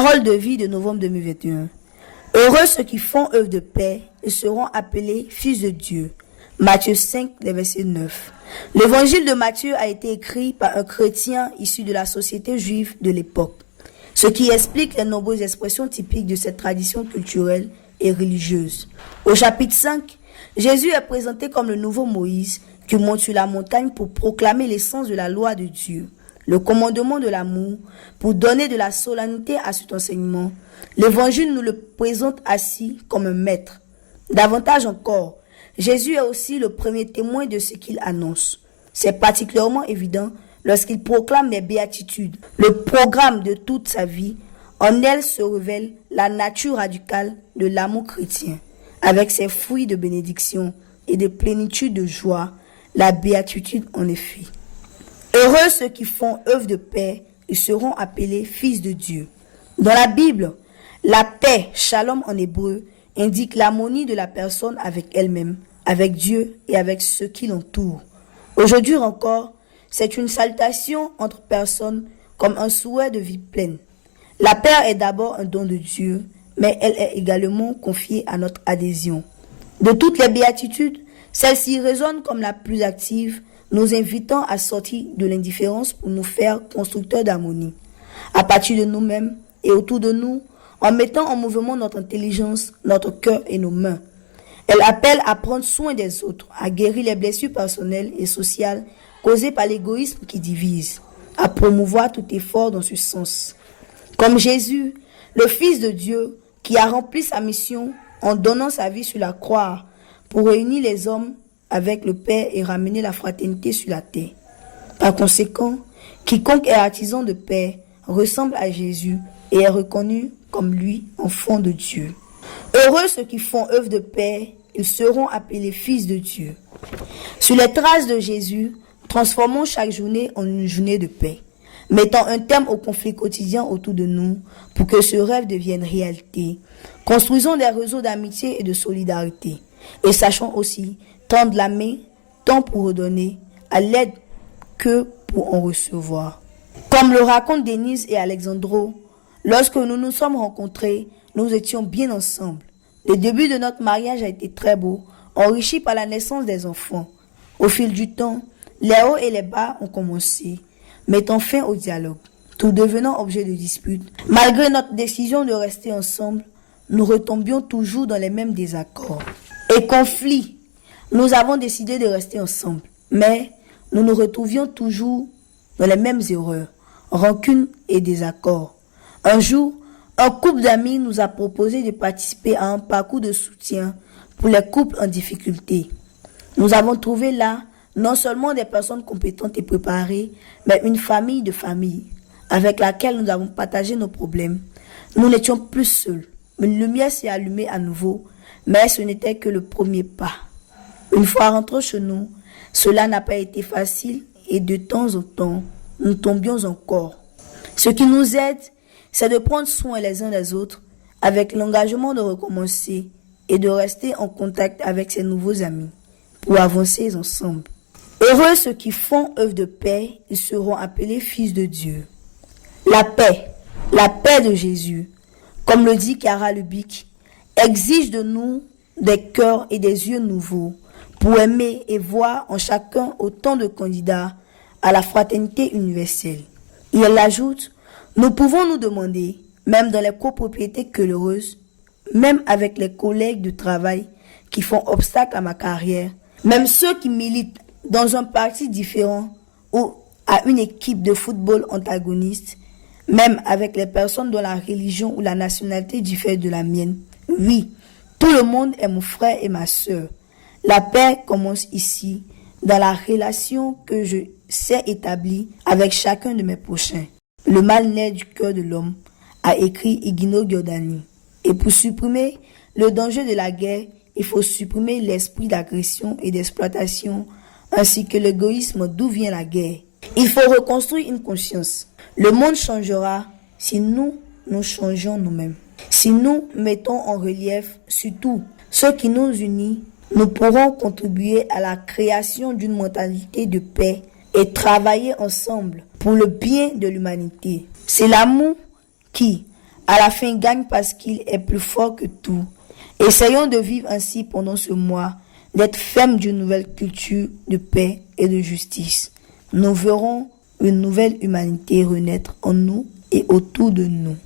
Parole de vie de novembre 2021. Heureux ceux qui font œuvre de paix et seront appelés fils de Dieu. Matthieu 5, verset 9. L'évangile de Matthieu a été écrit par un chrétien issu de la société juive de l'époque, ce qui explique les nombreuses expressions typiques de cette tradition culturelle et religieuse. Au chapitre 5, Jésus est présenté comme le nouveau Moïse qui monte sur la montagne pour proclamer l'essence de la loi de Dieu, le commandement de l'amour, pour donner de la solennité à cet enseignement. L'Évangile nous le présente assis comme un maître. Davantage encore, Jésus est aussi le premier témoin de ce qu'il annonce. C'est particulièrement évident lorsqu'il proclame les béatitudes, le programme de toute sa vie. En elle se révèle la nature radicale de l'amour chrétien, avec ses fruits de bénédiction et de plénitude de joie, la béatitude en effet. Heureux ceux qui font œuvre de paix, ils seront appelés fils de Dieu. Dans la Bible, la paix, shalom en hébreu, indique l'harmonie de la personne avec elle-même, avec Dieu et avec ceux qui l'entourent. Aujourd'hui encore, c'est une salutation entre personnes comme un souhait de vie pleine. La paix est d'abord un don de Dieu, mais elle est également confiée à notre adhésion. De toutes les béatitudes, celle-ci résonne comme la plus active, nous invitant à sortir de l'indifférence pour nous faire constructeurs d'harmonie, à partir de nous-mêmes et autour de nous, en mettant en mouvement notre intelligence, notre cœur et nos mains. Elle appelle à prendre soin des autres, à guérir les blessures personnelles et sociales causées par l'égoïsme qui divise, à promouvoir tout effort dans ce sens. Comme Jésus, le Fils de Dieu, qui a rempli sa mission en donnant sa vie sur la croix pour réunir les hommes avec le Père et ramener la fraternité sur la terre. Par conséquent, quiconque est artisan de paix ressemble à Jésus et est reconnu comme lui, enfant de Dieu. Heureux ceux qui font œuvre de paix, ils seront appelés fils de Dieu. Sur les traces de Jésus, transformons chaque journée en une journée de paix, mettant un terme au conflit quotidien autour de nous pour que ce rêve devienne réalité. Construisons des réseaux d'amitié et de solidarité et sachons aussi tendre la main, tant pour redonner à l'aide que pour en recevoir. Comme le racontent Denise et Alexandro, lorsque nous nous sommes rencontrés, nous étions bien ensemble. Le début de notre mariage a été très beau, enrichi par la naissance des enfants. Au fil du temps, les hauts et les bas ont commencé, mettant fin au dialogue, tout devenant objet de dispute. Malgré notre décision de rester ensemble, nous retombions toujours dans les mêmes désaccords et conflits. Nous avons décidé de rester ensemble, mais nous nous retrouvions toujours dans les mêmes erreurs, rancunes et désaccords. Un jour, un couple d'amis nous a proposé de participer à un parcours de soutien pour les couples en difficulté. Nous avons trouvé là non seulement des personnes compétentes et préparées, mais une famille de familles avec laquelle nous avons partagé nos problèmes. Nous n'étions plus seuls. Une lumière s'est allumée à nouveau, mais ce n'était que le premier pas. Une fois rentrés chez nous, cela n'a pas été facile et de temps en temps, nous tombions encore. Ce qui nous aide, c'est de prendre soin les uns des autres avec l'engagement de recommencer et de rester en contact avec ces nouveaux amis pour avancer ensemble. Heureux ceux qui font œuvre de paix, ils seront appelés fils de Dieu. La paix de Jésus, comme le dit Cara Lubick, exige de nous des cœurs et des yeux nouveaux pour aimer et voir en chacun autant de candidats à la fraternité universelle. Et elle ajoute, nous pouvons nous demander, même dans les copropriétés querelleuses, même avec les collègues de travail qui font obstacle à ma carrière, même ceux qui militent dans un parti différent ou à une équipe de football antagoniste, même avec les personnes dont la religion ou la nationalité diffère de la mienne. Oui, tout le monde est mon frère et ma sœur. La paix commence ici, dans la relation que je sais établir avec chacun de mes prochains. Le mal naît du cœur de l'homme, a écrit Igino Giordani. Et pour supprimer le danger de la guerre, il faut supprimer l'esprit d'agression et d'exploitation, ainsi que l'égoïsme d'où vient la guerre. Il faut reconstruire une conscience. Le monde changera si nous changeons nous-mêmes. Si nous mettons en relief surtout ce qui nous unit, nous pourrons contribuer à la création d'une mentalité de paix et travailler ensemble pour le bien de l'humanité. C'est l'amour qui, à la fin gagne parce qu'il est plus fort que tout. Essayons de vivre ainsi pendant ce mois, d'être fermes d'une nouvelle culture de paix et de justice. Nous verrons une nouvelle humanité renaître en nous et autour de nous.